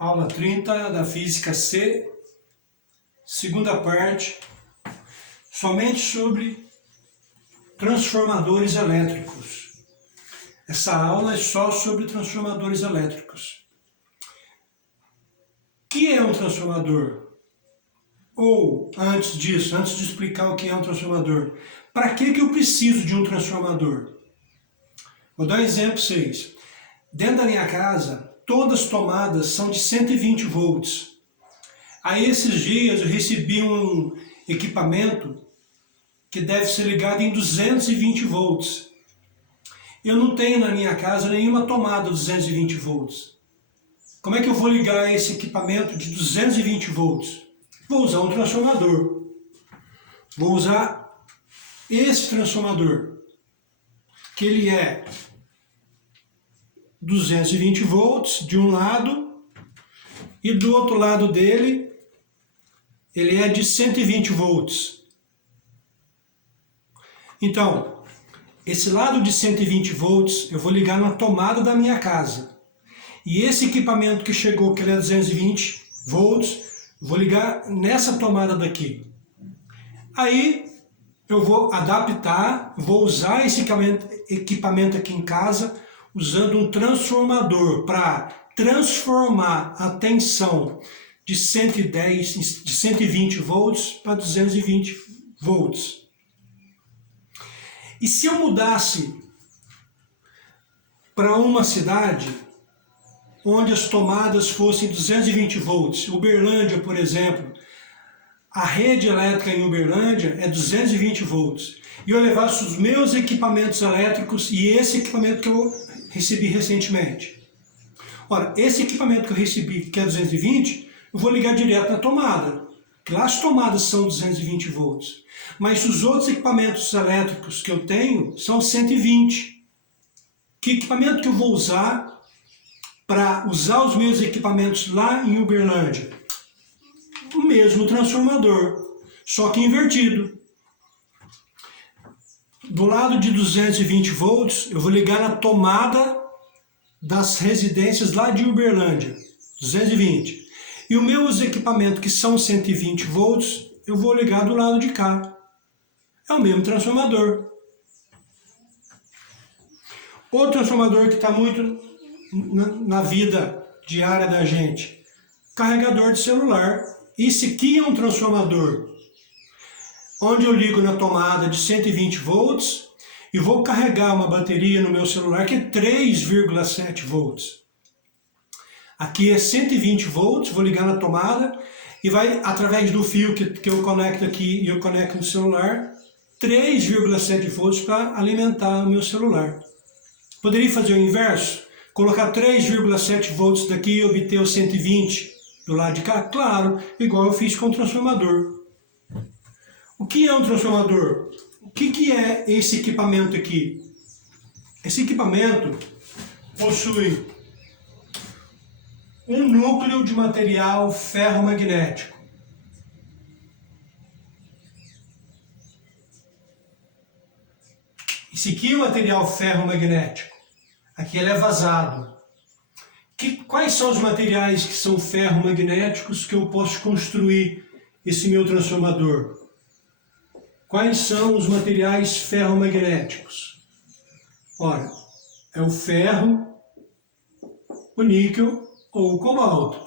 Aula 30 da Física C, segunda parte, somente sobre transformadores elétricos. Essa aula é só sobre transformadores elétricos. O que é um transformador? Ou, antes disso, antes de explicar o que é um transformador, para que eu preciso de um transformador? Vou dar um exemplo para vocês. Dentro da minha casa, todas as tomadas são de 120 volts. Aí esses dias eu recebi um equipamento que deve ser ligado em 220 volts. Eu não tenho na minha casa nenhuma tomada 220 volts. Como é que eu vou ligar esse equipamento de 220 volts? Vou usar um transformador. Vou usar esse transformador, que ele é 220 volts de um lado e do outro lado dele ele é de 120 volts. Então, esse lado de 120 volts eu vou ligar na tomada da minha casa. E esse equipamento que chegou, que ele é 220 volts, vou ligar nessa tomada daqui. Aí eu vou adaptar, vou usar esse equipamento aqui em casa usando um transformador para transformar a tensão de 120 volts para 220 volts. E se eu mudasse para uma cidade onde as tomadas fossem 220 volts, Uberlândia, por exemplo, a rede elétrica em Uberlândia é 220 volts, e eu levasse os meus equipamentos elétricos e esse equipamento que eu recebi recentemente. Ora, esse equipamento que eu recebi, que é 220, eu vou ligar direto na tomada, que lá as tomadas são 220 volts. Mas os outros equipamentos elétricos que eu tenho são 120. Que equipamento que eu vou usar para usar os meus equipamentos lá em Uberlândia? O mesmo transformador, só que invertido. Do lado de 220 volts, eu vou ligar na tomada das residências lá de Uberlândia, 220. E os meus equipamentos, que são 120 volts, eu vou ligar do lado de cá. É o mesmo transformador. Outro transformador que está muito na vida diária da gente, carregador de celular. Esse aqui é um transformador, onde eu ligo na tomada de 120 volts e vou carregar uma bateria no meu celular que é 3,7 volts. Aqui é 120 volts, vou ligar na tomada e vai, através do fio que eu conecto aqui e eu conecto no celular, 3,7 volts para alimentar o meu celular. Poderia fazer o inverso? Colocar 3,7 volts daqui e obter os 120 do lado de cá? Claro, igual eu fiz com o transformador. O que é um transformador? O que é esse equipamento aqui? Esse equipamento possui um núcleo de material ferromagnético. Esse aqui é o material ferromagnético. Aqui ele é vazado. Quais são os materiais que são ferromagnéticos que eu posso construir esse meu transformador? Quais são os materiais ferromagnéticos? Ora, é o ferro, o níquel ou o cobalto.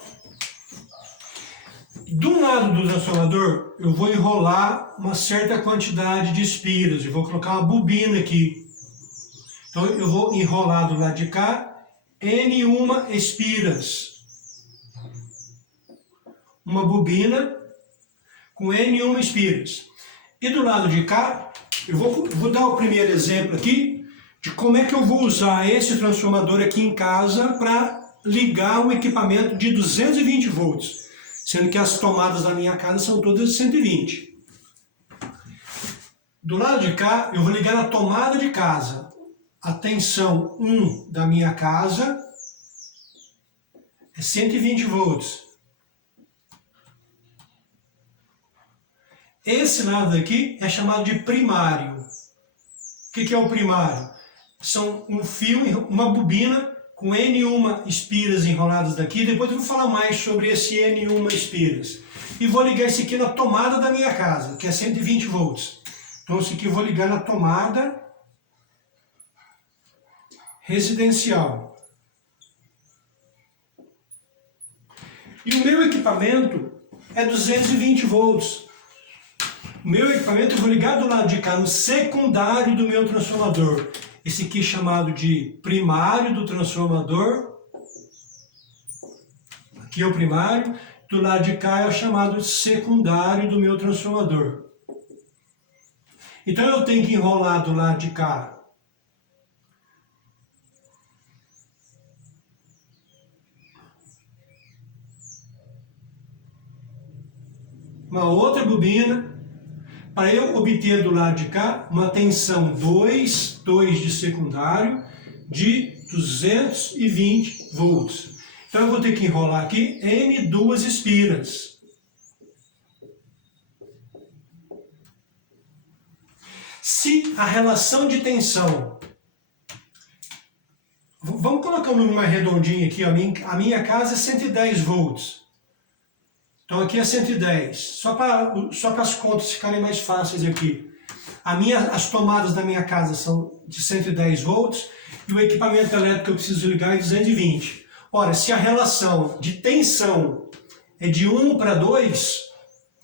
Do lado do transformador, eu vou enrolar uma certa quantidade de espiras. Eu vou colocar uma bobina aqui. Então, eu vou enrolar do lado de cá N1 espiras. Uma bobina com N1 espiras. E do lado de cá, eu vou dar o primeiro exemplo aqui de como é que eu vou usar esse transformador aqui em casa para ligar um equipamento de 220 volts, sendo que as tomadas da minha casa são todas de 120. Do lado de cá, eu vou ligar na tomada de casa. A tensão 1 da minha casa é 120 volts. Esse lado aqui é chamado de primário. O que é o primário? São um fio, uma bobina com N1 espiras enroladas daqui. Depois eu vou falar mais sobre esse N1 espiras. E vou ligar esse aqui na tomada da minha casa, que é 120 volts. Então esse aqui eu vou ligar na tomada residencial. E o meu equipamento é 220 volts. O meu equipamento eu vou ligar do lado de cá, no secundário do meu transformador. Esse aqui é chamado de primário do transformador. Aqui é o primário. Do lado de cá é o chamado secundário do meu transformador. Então eu tenho que enrolar do lado de cá uma outra bobina, para eu obter do lado de cá uma tensão 2 de secundário de 220 volts. Então eu vou ter que enrolar aqui N2 espiras. Se a relação de tensão, vamos colocar um número mais redondinho aqui, a minha casa é 110 volts. Então aqui é 110, só para as contas ficarem mais fáceis aqui. As tomadas da minha casa são de 110 volts e o equipamento elétrico que eu preciso ligar é 220. Ora, se a relação de tensão é de 1 para 2,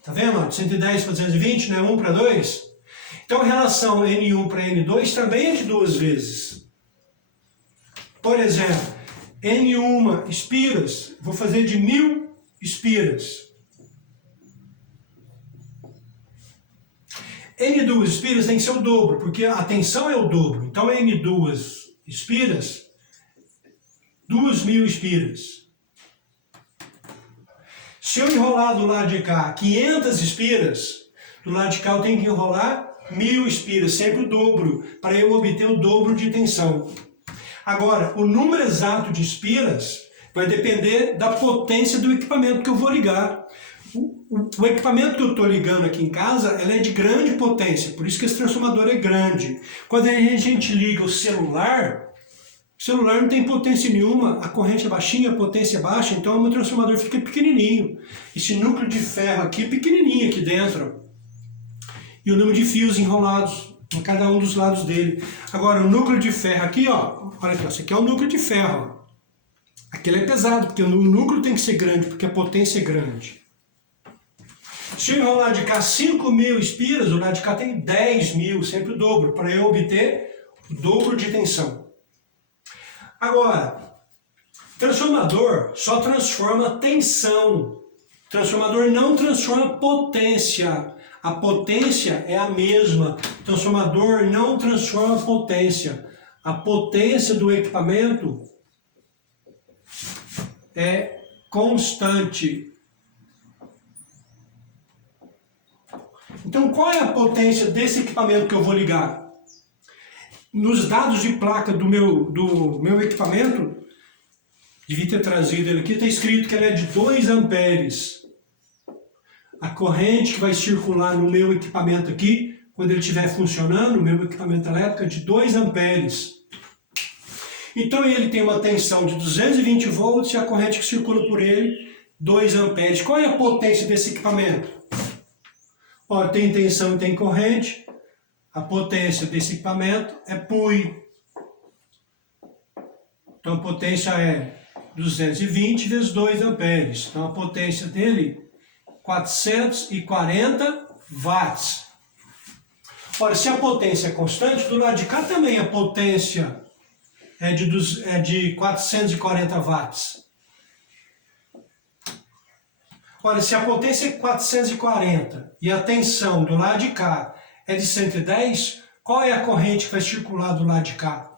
tá vendo? De 110 para 220, né? 1 para 2. Então a relação N1 para N2 também é de 2 vezes. Por exemplo, N1 espiras, vou fazer de 1000 espiras. N2 espiras tem que ser o dobro, porque a tensão é o dobro. Então, N2 espiras, 2000 espiras. Se eu enrolar do lado de cá 500 espiras, do lado de cá eu tenho que enrolar 1000 espiras, sempre o dobro, para eu obter o dobro de tensão. Agora, o número exato de espiras vai depender da potência do equipamento que eu vou ligar. O equipamento que eu estou ligando aqui em casa, ele é de grande potência, por isso que esse transformador é grande. Quando a gente liga o celular não tem potência nenhuma, a corrente é baixinha, a potência é baixa, então o meu transformador fica pequenininho. Esse núcleo de ferro aqui é pequenininho aqui dentro. E o número de fios enrolados em cada um dos lados dele. Agora, o núcleo de ferro aqui, ó, olha aqui, esse aqui é o núcleo de ferro. Ó. Aquele é pesado, porque o núcleo tem que ser grande, porque a potência é grande. Se eu enrolar de cá 5.000 espiras, o lado de cá tem 10.000, sempre o dobro, para eu obter o dobro de tensão. Agora, transformador só transforma tensão. Transformador não transforma potência. A potência é a mesma. Transformador não transforma potência. A potência do equipamento é constante. Então, qual é a potência desse equipamento que eu vou ligar? Nos dados de placa do meu equipamento, devia ter trazido ele aqui, está escrito que ele é de 2 amperes. A corrente que vai circular no meu equipamento aqui, quando ele estiver funcionando, o meu equipamento elétrico é de 2 amperes. Então ele tem uma tensão de 220 volts e a corrente que circula por ele, 2 amperes. Qual é a potência desse equipamento? Ora, tem tensão e tem corrente. A potência desse equipamento é π. Então a potência é 220 vezes 2 amperes. Então a potência dele, 440 watts. Ora, se a potência é constante, do lado de cá também a potência é de 440 watts. Ora, se a potência é 440 e a tensão do lado de cá é de 110, qual é a corrente que vai circular do lado de cá?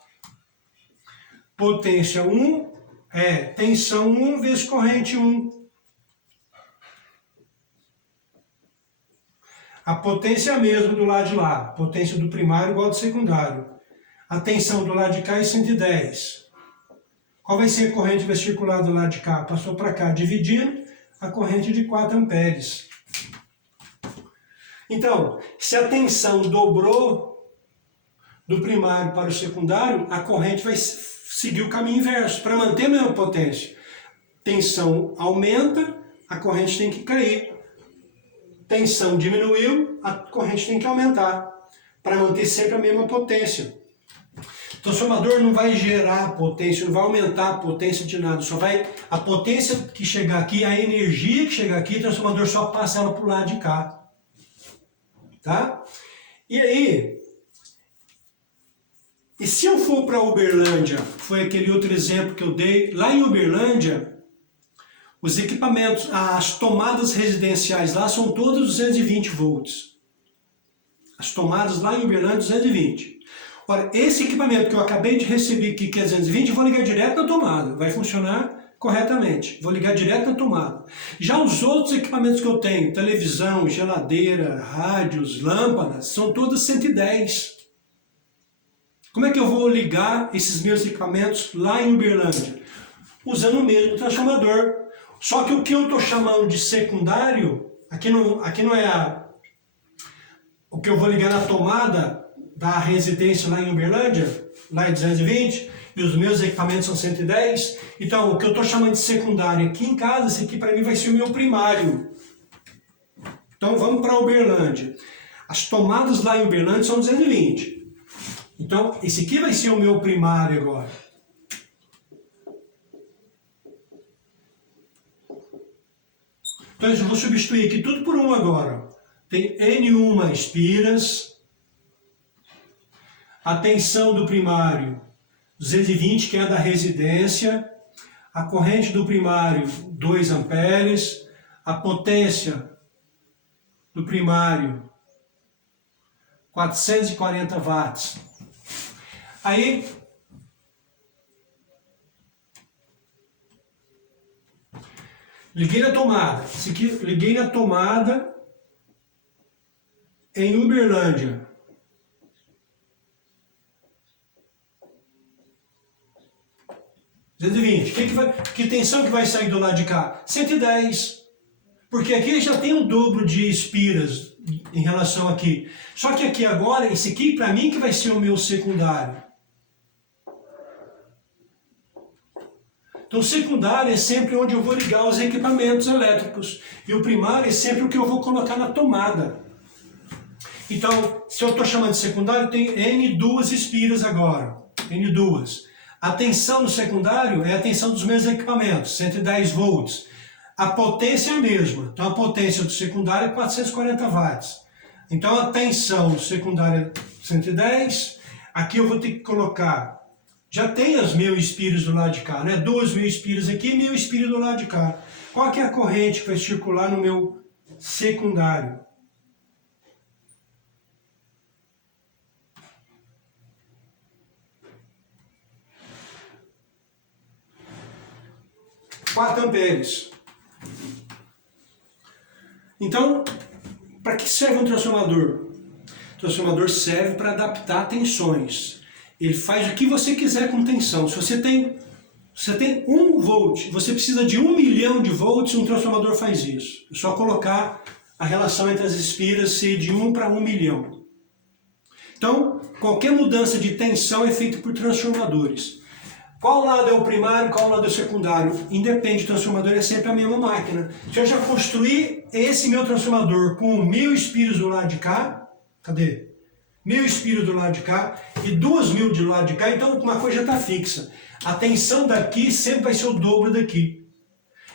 Potência 1 é tensão 1 vezes corrente 1. A potência é a mesma do lado de lá. A potência do primário igual ao do secundário. A tensão do lado de cá é 110. Qual vai ser a corrente que vai circular do lado de cá? Passou para cá, dividindo a corrente de 4 amperes. Então, se a tensão dobrou do primário para o secundário, a corrente vai seguir o caminho inverso, para manter a mesma potência. Tensão aumenta, a corrente tem que cair. Tensão diminuiu, a corrente tem que aumentar, para manter sempre a mesma potência. O transformador não vai gerar potência, não vai aumentar a potência de nada, só vai a potência que chegar aqui, a energia que chegar aqui, o transformador só passa ela para o lado de cá. Tá? E aí, e se eu for para Uberlândia, foi aquele outro exemplo que eu dei, lá em Uberlândia, os equipamentos, as tomadas residenciais lá são todas 220 volts. As tomadas lá em Uberlândia, 220. Ora, esse equipamento que eu acabei de receber aqui, que é 220, eu vou ligar direto na tomada. Vai funcionar corretamente. Vou ligar direto na tomada. Já os outros equipamentos que eu tenho, televisão, geladeira, rádios, lâmpadas, são todas 110. Como é que eu vou ligar esses meus equipamentos lá em Uberlândia? Usando o mesmo transformador. Só que o que eu estou chamando de secundário, aqui não é o que eu vou ligar na tomada da residência lá em Uberlândia, lá em 220, e os meus equipamentos são 110. Então, o que eu estou chamando de secundário aqui em casa, esse aqui para mim vai ser o meu primário. Então, vamos para Uberlândia. As tomadas lá em Uberlândia são 220. Então, esse aqui vai ser o meu primário agora. Então, eu vou substituir aqui tudo por um agora. Tem N1 espiras. A tensão do primário, 220, que é a da residência. A corrente do primário, 2 amperes. A potência do primário, 440 watts. Aí, liguei na tomada. Esse aqui, liguei na tomada em Uberlândia. Que tensão que vai sair do lado de cá? 110. Porque aqui já tem um dobro de espiras em relação aqui. Só que aqui agora, esse aqui para mim que vai ser o meu secundário. Então o secundário é sempre onde eu vou ligar os equipamentos elétricos. E o primário é sempre o que eu vou colocar na tomada. Então, se eu estou chamando de secundário, tem N2 espiras agora. N2. A tensão no secundário é a tensão dos meus equipamentos, 110 volts. A potência é a mesma. Então a potência do secundário é 440 watts. Então a tensão do secundário é 110. Aqui eu vou ter que colocar... Já tem as 1000 espiras do lado de cá, né? 2000 espiras aqui e 1000 espiras do lado de cá. Qual que é a corrente que vai circular no meu secundário? Quatro amperes. Então, para que serve um transformador? O transformador serve para adaptar tensões. Ele faz o que você quiser com tensão. Se você tem 1 volt, você precisa de 1 milhão de volts, um transformador faz isso. É só colocar a relação entre as espiras ser de 1 para 1 milhão. Então, qualquer mudança de tensão é feita por transformadores. Qual lado é o primário, qual lado é o secundário? Independe, o transformador é sempre a mesma máquina. Se eu já construir esse meu transformador com 1000 espiras do lado de cá, cadê? 1000 espiras do lado de cá e 2000 do lado de cá, então uma coisa já está fixa. A tensão daqui sempre vai ser o dobro daqui.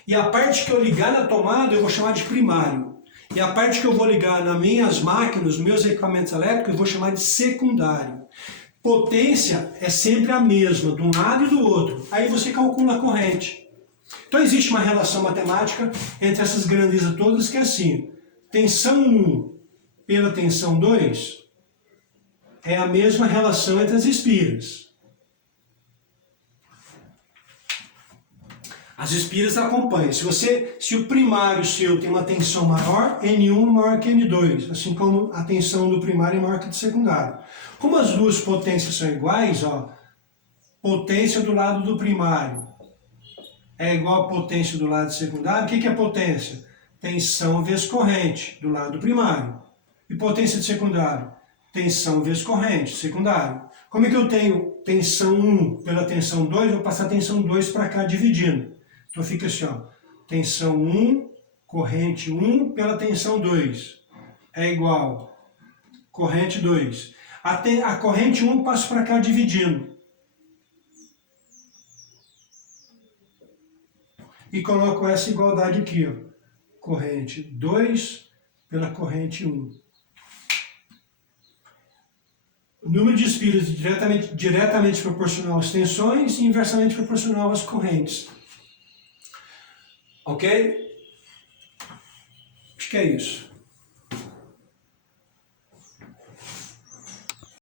E a parte que eu ligar na tomada eu vou chamar de primário. E a parte que eu vou ligar nas minhas máquinas, nos meus equipamentos elétricos, eu vou chamar de secundário. Potência é sempre a mesma, de um lado e do outro. Aí você calcula a corrente. Então existe uma relação matemática entre essas grandezas todas que é assim. Tensão 1 pela tensão 2 é a mesma relação entre as espiras. As espiras acompanham. Se o primário seu tem uma tensão maior, N1 maior que N2, assim como a tensão do primário é maior que a do secundário. Como as duas potências são iguais, ó, potência do lado do primário é igual a potência do lado secundário, o que é potência? Tensão vezes corrente do lado primário. E potência de secundário? Tensão vezes corrente, secundário. Como é que eu tenho tensão 1 pela tensão 2, vou passar a tensão 2 para cá dividindo. Então fica assim, ó, tensão 1, corrente 1 pela tensão 2 é igual corrente 2. A corrente 1 passo para cá dividindo. E coloco essa igualdade aqui, ó, corrente 2 pela corrente 1. O número de espíritos diretamente proporcional às tensões e inversamente proporcional às correntes. Ok? Acho que é isso.